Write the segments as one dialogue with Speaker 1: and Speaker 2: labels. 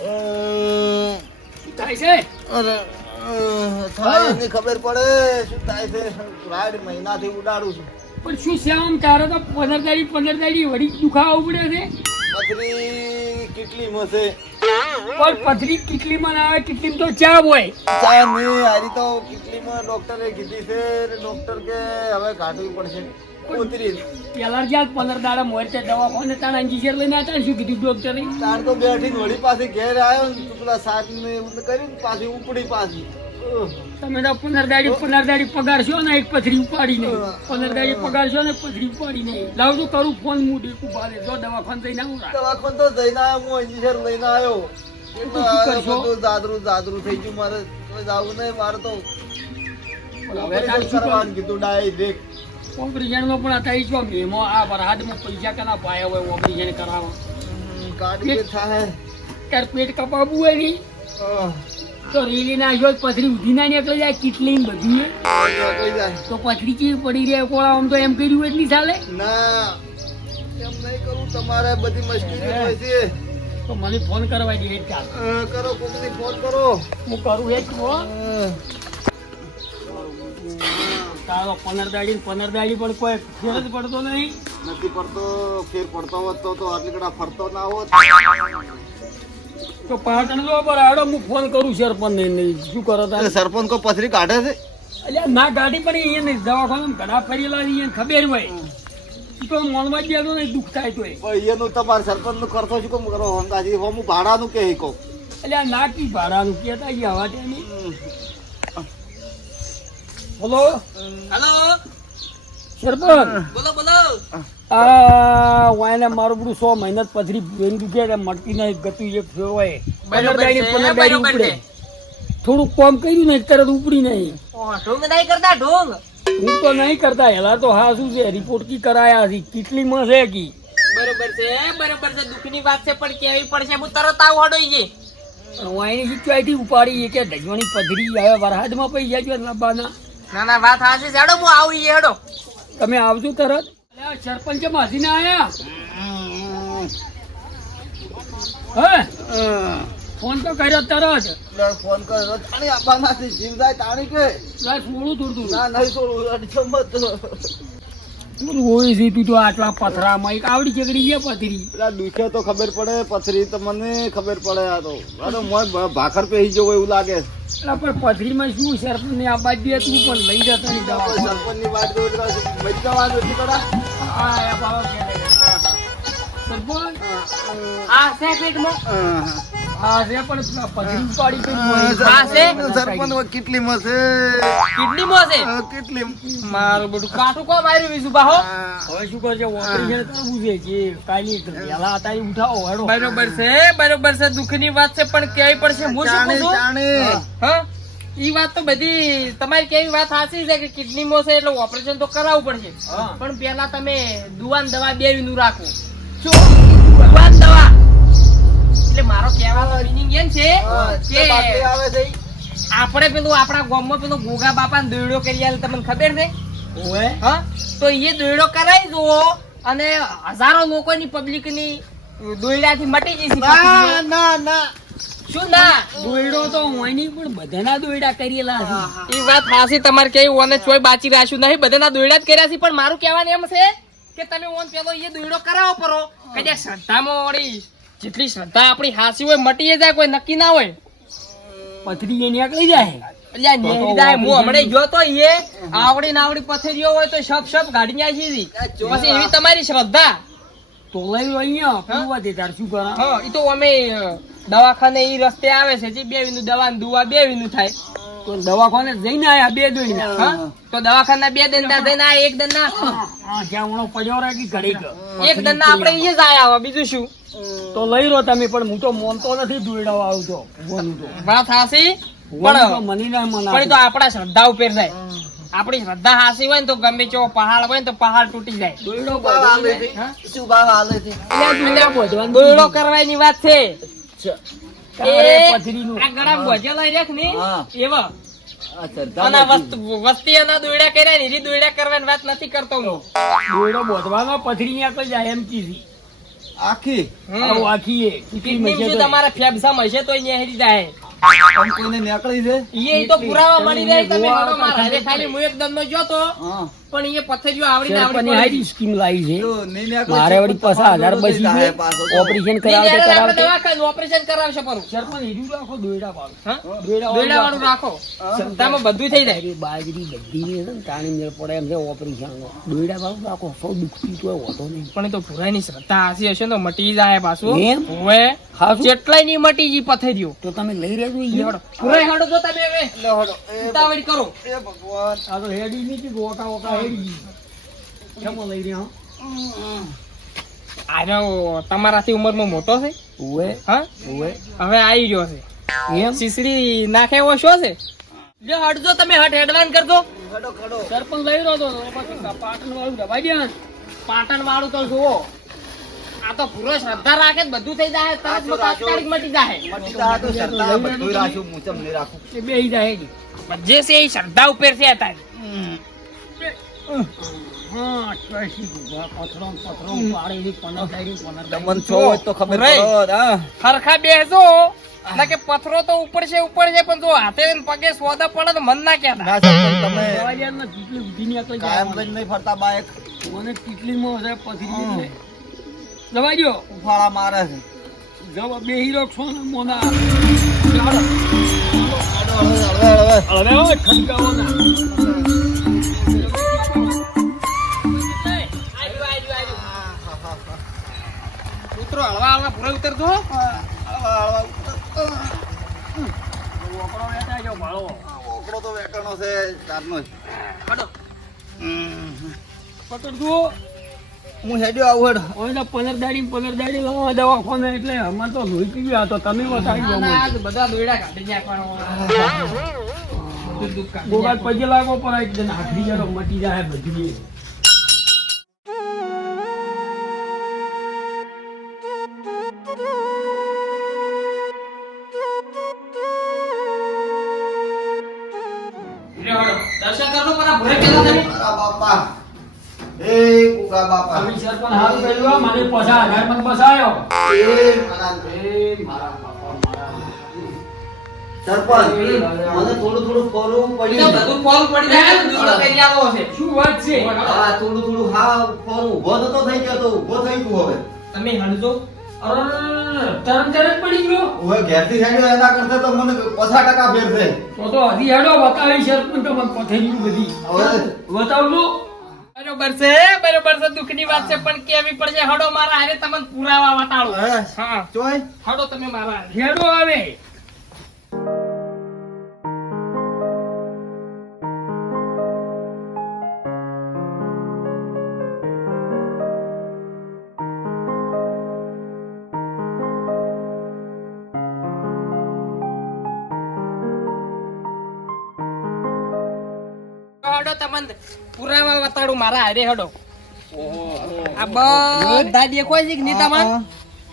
Speaker 1: શું
Speaker 2: થાય છે થાય ખબર પડે શું થાય છે. રાડ મહિનાથી ઉડાડું છું.
Speaker 1: પણ શું છે આમ? તો પંદર તારીખ પંદર તારીખ વળી દુખાવા ઉપડે છે?
Speaker 2: પથરી કેટલી મસે
Speaker 1: પણ પથરી કેટલીમાં ના આવે કેટલીમાં તો ચા હોય.
Speaker 2: ચા નહીં હારી તો કેટલીમાં ડોક્ટરે કીધી છે ડોક્ટર કે હવે કાઢવી પડશે. ઉતરી
Speaker 1: પેલા જ્યાં પંદર દાડા મોરતે દવાખાને તારા ઇન્જેક્શન લઈને હતા શું કીધું ડોક્ટરે?
Speaker 2: તાર તો બેઠી વળી પાસે ઘેર આવ્યો ને પેલા સાત ને એવું કરીને પાછી ઉપડી પાછી.
Speaker 1: તમે તો પંદર દાડી પંદર દાડી પગારશો ને એક પથરી ઉપાડી નહીં પંદર દાડી પગારશો ને પથરી ઉપાડી નહીં લાવ તો કરું ફોન હું ડીકું બારે જો દવાખાન જઈને આવું
Speaker 2: દવાખાન તો જઈને આવ્યો હું ઇન્જેક્શન લઈને આવ્યો? બધું દાદરું દાદરું થઈ ગયું મારે. જાવું નહીં મારે તો
Speaker 1: હવે તારે
Speaker 2: કરવાનું? કીધું ડાયરેક્ટ
Speaker 1: ઓપરેશન નો પણ અત્યારે છો મેમો આ વરહાદમાં પૈસા કના પાયા હોય ઓપરેશન કરાવવા?
Speaker 2: કાઢી કે થાય.
Speaker 1: ત્યારે પેટ કપાવવું હોય નહીં? તો રેલી નાખ્યો પથરી ઉધી ના નીકળી જાય કેટલી બધી તો પથરી કેવી પડી રહે કોળા આમ તો એમ કર્યું એટલી ચાલે
Speaker 2: ના એમ નહીં કરું તમારે બધી મશીન હોય છે.
Speaker 1: તો મને ફોન કરવા દે એક ચાલ
Speaker 2: કરો કોકને ફોન કરો.
Speaker 1: હું કરું એક હો. તારો પનર દાડી પનર દાડી પણ કોઈ ફેર જ પડતો નહીં.
Speaker 2: નથી પડતો ફેર પડતો હોત તો તો આટલી કડા ફરતો ના હોત.
Speaker 1: તો પાટણ જો પર આડો હું ફોન કરું સરપંચ ને નહીં શું કરો
Speaker 2: તમે? સરપંચ કો પથરી કાઢે છે?
Speaker 1: અલ્યા ના ગાડી પણ અહીંયા નહીં દવાખાના ઘણા ફરેલા અહીંયા ખબર હોય. તો મોનમાં જ બેઠો નહીં દુઃખ થાય
Speaker 2: તો એનું તમારે સરપંચનું ખર્ચો શું કેમ કરો? હંગાજી હું ભાડાનું કે કહો
Speaker 1: અલ્યા ના કી ભાડાનું કહેતા હવા ટેની બોલો
Speaker 3: હેલો?
Speaker 1: સરપંચ.
Speaker 3: બોલો બોલો.
Speaker 1: આ વાયને મારું બધું સો મહિના પથરી બેન દુખે મળતી નહીં ગતું એક ફેર પંદર દાડી પંદર દાડી ઉપડે.
Speaker 3: છે.
Speaker 1: કોમ કર્યું ને તરત ઉપડી નહીં.
Speaker 3: ઢોંગ નહીં કરતા ઢોંગ.
Speaker 1: હું તો નહીં કરતા હેલા તો હા શું છે? રિપોર્ટ કી કરાયા છે કેટલી માં છે કી?
Speaker 3: બરોબર છે બરોબર છે દુઃખની વાત છે પણ કેવી પડશે? હું તરત આવું હડોઈ જઈ
Speaker 1: વાયની ઉપાડી કે ઢજવાણી પધરી હવે વરહાદમાં પૈસા છે લાંબાના.
Speaker 3: ના ના વાત હાચી છે. હેડો હું આવું હેડો.
Speaker 1: તમે આવજો તરત. સરપંચ સરપંચ માસીને આયા. હે? ફોન તો કર્યો તરત.
Speaker 2: ફોન કર્યો. તાણી આપવા નથી જીવ જાય તાણી કે?
Speaker 1: લા છોડું થોડું
Speaker 2: ના નહીં છોડું
Speaker 1: હોય છે તું તો આટલા પથરામાં એક આવડી ચગડી છે પથરી.
Speaker 2: પેલા દુખે તો ખબર પડે પથરી તો મને ખબર પડે આ તો. અરે મોય ભાખર પેહી જવો એવું લાગે.
Speaker 1: એટલે પણ પથરીમાં શું સરપંચ ને આ બાજુ તું પણ લઈ જતો નહીં દવા
Speaker 2: સરપંચની વાત તો
Speaker 1: બાબા સરપંચ?
Speaker 3: આ છે પેટમાં?
Speaker 2: સરપંચ કેટલી મસે
Speaker 3: કિડનીમાં છે
Speaker 2: કેટલી
Speaker 3: મારું બધું કાઠું કોમ આવ્યું વિસુ બાહો
Speaker 1: હવે શું કરશે? ઓપરેશન કરવું છે જે કાલી વહેલા હતા ઉઠાવો હેડો.
Speaker 3: બરોબર છે બરોબર છે દુઃખની વાત છે પણ કેવી પડશે? હું શું કહું હા? ઈ વાત તો બધી તમારી કેવી વાત સાચી છે કે કિડનીમાં છે એટલે ઓપરેશન તો કરાવવું પડશે.
Speaker 1: હા.
Speaker 3: પણ પેલા તમે દુવાન દવા બે નું રાખો દુવાન દવા એટલે મારો કહેવાનો meaning એમ છે કે. આપણે પેલું આપણા ગામમાં પેલું ગોગા બાપા દોયડો કરી આલે તમને ખબર છે?
Speaker 1: ઓએ
Speaker 3: હા? તો એ દોયડો કરાવી જુઓ અને હજારો લોકોની પબ્લિકની દોયડાથી મટી જશે
Speaker 2: ના ના ના.
Speaker 3: શું ના?
Speaker 1: દોયડો તો હોયની પણ બધાના દોયડા કરેલા છે.
Speaker 3: એ વાત હાસી તમારે કેવી ઓને ચોય બાચી રાખ્યું નહીં બધાના દોયડા જ કર્યા છે પણ મારું કહેવાનું એમ છે કે તમે ઓન પેલો એ દોયડો કરાવો પરો. કદાચ શ્રદ્ધામાં વળી જેટલી શ્રદ્ધા આપણી હાસી હોય મટી જાય કોઈ નક્કી ના હોય.
Speaker 1: પથરી એ નીકળી જાય.
Speaker 3: અલ્યા નેહરી જાય હું હમણાં ગયો તો એ આવડી નાવડી પથરીઓ હોય તો શપ શપ ગાડી આવી છે પછી એવી તમારી શ્રદ્ધા.
Speaker 1: તો લઈ અહીંયા પીવા દે તાર શું કરા?
Speaker 3: હા એ તો અમે દવાખાને એ રસ્તે આવે છે જે બે વિનું દવા દુવા બે વિનું થાય.
Speaker 1: તો દવાખાને જઈને આયા બે દોયડા
Speaker 3: તો દવાખાના બે દંડા જઈને આયા એક દંડા
Speaker 1: હા જ્યાં ઉણો પડ્યો કે ઘડી
Speaker 3: એક દંડા આપણે અહીંયા જ આયા હવે બીજું શું?
Speaker 1: તો લઈ રો તમે પણ હું તો મોનતો નથી દોયડા આવતો
Speaker 3: વાત હાસી? પણ
Speaker 1: મને ના
Speaker 3: પણ
Speaker 1: મના
Speaker 3: એ તો આપણા શ્રદ્ધા ઉપર જાય. આપણી શ્રદ્ધા હાસી હોય ને તો ગમે ચો પહાડ હોય ને તો પહાડ તૂટી જાય.
Speaker 1: દોયડો
Speaker 3: કરવાની વાત છે. એ આ ગળા બોજેલો રેખ ને. એવા.
Speaker 2: આ શ્રદ્ધા
Speaker 3: અને
Speaker 2: નથી.
Speaker 3: વસ્તુ વસ્તી એના દોયડા કર્યા ને એની દોયડા કરવાની વાત નથી કરતો હું.
Speaker 1: દોયડો બોધવાનો પથરી નીકળી જાય એમ કીધી.
Speaker 2: આખી?
Speaker 1: આવું આખી એ.
Speaker 3: કિડની તમારા ફેફસામાં હશે તો જાય.
Speaker 2: કોઈને નીકળી છે
Speaker 3: ઈ તો પુરાવા મળી જાય તમે
Speaker 1: ગોવા
Speaker 3: મારા ખાલી હું એકદમ નો જોતો.
Speaker 2: હા.
Speaker 3: પણ એ પથ્થરીઓ આવડી ને આવડી
Speaker 1: હારી સ્કીમ લાવી છે.
Speaker 2: નહીં
Speaker 1: મારે વળી પાછા હજાર બસી છે. ઓપરેશન કરાવતે
Speaker 3: દવાખાને ઓપરેશન કરાવશે પણ.
Speaker 1: સરપંચ હીરું રાખો દોયડા વાળું
Speaker 3: હા?
Speaker 1: દોયડા
Speaker 3: વાળું રાખો. સંતામાં બધું થઈ જાય.
Speaker 1: બાજરી બધી ને છે ને તાણી મેળ પડે એમ છે ઓપરેશન દોયડા વાળું રાખો સૌ દુખતી તો હોતો નહીં.
Speaker 3: પણ તો પુરાની શ્રદ્ધા હાસી હશે ને તો મટી જાય પાછું.
Speaker 1: એમ?
Speaker 3: હોવે. જેટલાયની મટી જી પથરીઓ
Speaker 1: તો તમે લઈ રહ્યા છો ઈ
Speaker 3: હેડો. જો તમે હવે. ઉતાવળ કરો.
Speaker 2: એ ભગવાન.
Speaker 1: આ તો હેડી નથી ગોટા વોકા
Speaker 3: આનો તમારાથી ઉંમરમાં મોટો છે? હા? હવે આવી ગયો છે.
Speaker 1: એમ?
Speaker 3: નાખે એવો શો છે? જો હટજો તમે હટ હેડવાન કરજો.
Speaker 1: સરપંચ લઈ રહ્યો તો પાટણ વાળું દબાઈ ગયા
Speaker 3: પાટણ વાળું તો જુઓ. આ તો પૂરો શ્રદ્ધા રાખે બધું થઈ જાય તરત તાત્કાલિક મટી જાય.
Speaker 2: મટી જાય તો હું રાખું.
Speaker 1: એ જાય
Speaker 3: જે છે એ શ્રદ્ધા ઉપર છે અત્યારે. હરખા બેસજો ના કે પથરો તો ઉપર છે ઉપર છે પણ જો હાથે ને પગે સોદા પડે તો મન ના કહેતા
Speaker 2: ના તમે
Speaker 1: ને કેટલી બુદ્ધિ નીકળી
Speaker 2: કાયમ લઈને નહીં ફરતા બાઈક.
Speaker 1: મને કેટલી મો છે પછી એટલે દવાઈ દ્યો
Speaker 2: ઉફાળા મારે છે.
Speaker 1: જવા બે હીરો છો ને મોના.
Speaker 2: હળવે, હળવે.
Speaker 1: હવે હવે ખડકાવો ના
Speaker 3: ઉતરો હળવા હળવા પૂરા ઉતરજો.
Speaker 2: હળવા, તો વેકણો છે ચારનો જ.
Speaker 3: હટો.
Speaker 2: હું હેડ્યો આવું હેડ
Speaker 1: ઓય તો પંદર દાડી પંદર દાડી લાવવા દવાખાને એટલે અમારે તો લોહી આ તો તમે બતાવી ગયો
Speaker 3: ના,
Speaker 1: મને.
Speaker 3: ના, આ બધા દોયડા કાઢી નાખવાનો. બધું
Speaker 1: ગોગાટ પગે લાગો પણ એક જણ મટી જાય બધી
Speaker 2: બાપા.
Speaker 1: તમે સરપંચ હારું કર્યું હો, મને પછા આધાર મને પછાયો
Speaker 2: એ મારા
Speaker 1: એ મારા બાપા મારા
Speaker 2: સરપંચ મને થોડું થોડું ફરવું
Speaker 3: એ બધું ફોર્મ પડી જાય ને, કરી આવો હશે.
Speaker 1: શું વાત છે?
Speaker 2: હા થોડું થોડું હા ફરું ઊભો નતો થઈ ગયો તો ઊભો થઈ ગયો હવે.
Speaker 3: તમે હળજો
Speaker 1: અરે તરત તરત પડી ગયો.
Speaker 2: હવે ઘેરથી હેડ્યો એના કરતા તો મને પચાસ ટકા ફેર છે.
Speaker 1: તો તો હજી હેડો બતાવી સરપંચ તો મને પથેરી બધી.
Speaker 2: હવે
Speaker 1: બતાવજો.
Speaker 3: બરોબર છે બરોબર છે દુઃખની વાત છે પણ કેવી પડશે? હડો મારા હારે તમને પુરાવા
Speaker 2: હે?
Speaker 3: હા.
Speaker 2: ચોય.
Speaker 3: હડો તમે મારા
Speaker 1: હેડો આવે
Speaker 3: તમને પુરાવા બતાડું મારા હારે હડો. આ બધા દેખો છે કે નહીં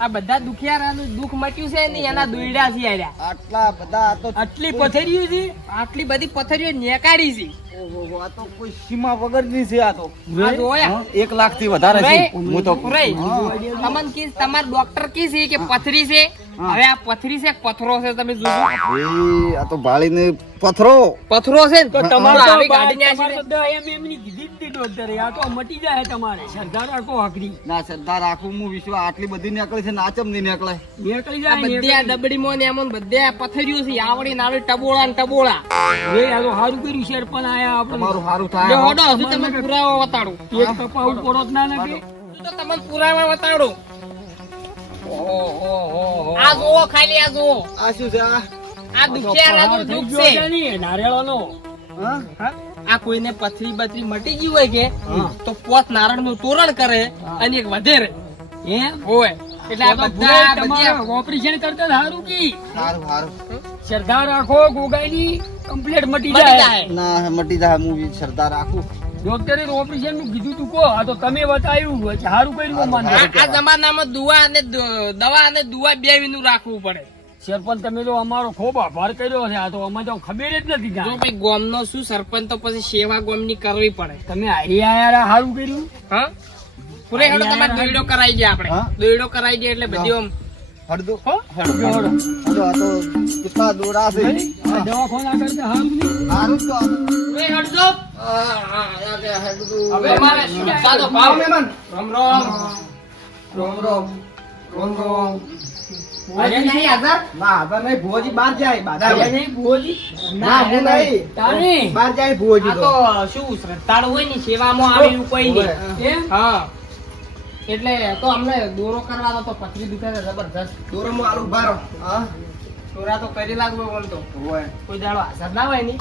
Speaker 3: આ બધા દુખિયારાનું દુઃખ મટ્યું છે ને એના દોયડા છે આર્યા.
Speaker 2: આટલા બધા આ તો
Speaker 1: આટલી પથરીઓ છે
Speaker 3: આટલી બધી પથરીઓ નેકાળી છે.
Speaker 2: ઓહો, આ તો કોઈ સીમા વગરની છે આ તો.
Speaker 3: આ જોયા?
Speaker 2: લાખથી વધારે છે. હું તો.
Speaker 3: તમને કીધું, તમાર ડોક્ટર કી છે કે પથરી છે? હવે આ પથરી છે કે પથરો છે તમે જોજો.
Speaker 2: એ આ તો ભાળીને પથરો.
Speaker 3: પથરો છે
Speaker 1: તો તમારે
Speaker 3: આવી
Speaker 1: ગાડી
Speaker 3: ને આ
Speaker 1: તો એમ એમ ની કીધી જ ડોક્ટરે. આ તો મટી જાય તમારે. સરદાર રાખો આકરી
Speaker 2: ના સરદાર આખું હું વિશ્વ. આટલી બધી નીકળી છે નાચમ નહીં નીકળે.
Speaker 1: નીકળી જાય
Speaker 3: બધી આ
Speaker 1: ડબડી
Speaker 3: ડબડીમાં ને બધે આ પથરીઓ છે આવડી નાવડી ટબોળા ને ટબોળા.
Speaker 1: એ આ તો સારું કર્યું સરપંચ આયા આપણે
Speaker 2: મારું સારું થાય.
Speaker 3: હડો હજુ તમને પુરાવા બતાડું
Speaker 1: એક ટપા ઉપર જ ના નાખે
Speaker 3: તો તમને પુરાવા બતાડું આ જુઓ ખાલી આ જુઓ.
Speaker 2: આ શું છે આ?
Speaker 3: આ દુખિયારાનું
Speaker 1: થઈ છે
Speaker 3: છે
Speaker 1: નહીં, નારિયેળોનો.
Speaker 2: હા?
Speaker 3: હા? આ કોઈને પથરી બથરી મટી ગઈ હોય કે તો પોત નારણનું તોરણ કરે અને એક વધેરે
Speaker 1: એમ?
Speaker 3: હોય. એટલે આ
Speaker 1: તો તો
Speaker 3: બધા
Speaker 1: ભૂલાય ઓપરેશન કરતા સારું કી?
Speaker 2: સારું સારું.
Speaker 1: સરદાર રાખો ગોગાઈની કમ્પ્લેટ મટી જાય.
Speaker 2: ના મટી જાય હું સરદાર રાખું.
Speaker 1: ડોક્ટરે ઓપરેશનનું કીધું તું કો આ તો તમે બતાવ્યું. સારું કર્યું માનજો
Speaker 3: આ આ જમાનામાં દુવા અને દવા અને દુવા બે નું રાખવું પડે.
Speaker 1: સરપંચ તમે તો અમારો ખૂબ આભાર કર્યો છે. આ તો અમે તો ખબર જ નથી
Speaker 3: જો
Speaker 1: કાંઈ.
Speaker 3: ભાઈ ગોમનો શું? સરપંચ તો પછી સેવા ગોમની કરવી પડે.
Speaker 1: તમે હારી આયા સારું કર્યું?
Speaker 3: હા? પૂરે હેડો તમારે દોયડો કરાઈ દે આપણે? દોયડો કરાઈ દે એટલે બધી આમ
Speaker 2: હડદો
Speaker 3: હો?
Speaker 1: હડદો
Speaker 2: હડો આ તો કેટલા દોરા છે.
Speaker 1: આ દવાખાના કરતા હારું નહીં.
Speaker 2: જ તો તો.
Speaker 3: હવે મારે ભાવ. રામ રામ.
Speaker 2: રોમ રોમ. રોમ રોમ.
Speaker 3: એટલે તો અમને દોરો કરવાનો તો પથરી દુખે છે જબરજસ્ત.
Speaker 2: દોરો માં આલુ બારો હા.
Speaker 3: દોરા તો કરી લાગવો
Speaker 2: બોલતો
Speaker 3: કોઈ દાડો હાજર ના હોયની.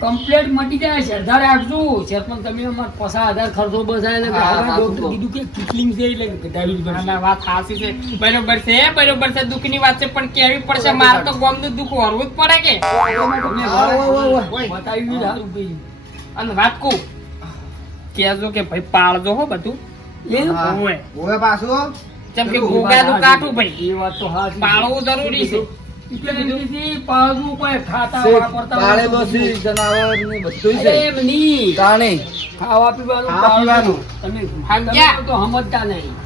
Speaker 1: કમ્પ્લેટ મટી જાય શ્રદ્ધા રાખજો સરપંચ તમે અમાર પચાસ હજાર ખર્ચો બસાય હવે ડોક્ટર કીધું કે કિટલિંગ છે એટલે.
Speaker 3: ના, વાત સાચી છે. બરોબર છે બરોબર છે દુઃખની વાત છે પણ કેવી પડશે? મારે તો ગોમનું દુઃખ હરવું જ પડે કે?
Speaker 1: સારું
Speaker 3: અને વાત કહું કેજો કે ભાઈ પાળજો હો બધું.
Speaker 1: એમ?
Speaker 2: હા.
Speaker 3: ઓય.
Speaker 2: ઓય પાછું.
Speaker 3: જેમ કે ગોગા
Speaker 1: નું
Speaker 3: કાઠું ભાઈ.
Speaker 1: એ વાત તો હા
Speaker 3: પાળવું જરૂરી છે.
Speaker 2: બધું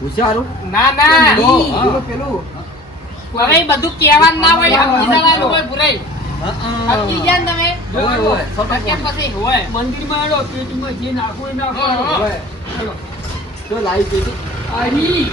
Speaker 2: હુશિયારું
Speaker 3: ના ના.
Speaker 1: તો, હા.
Speaker 2: પેલું પેલું.
Speaker 3: હવે બધું કહેવાનું ના હોય
Speaker 1: મંદિરમાં એલો પેટમાં જે નાખો
Speaker 2: પેટી.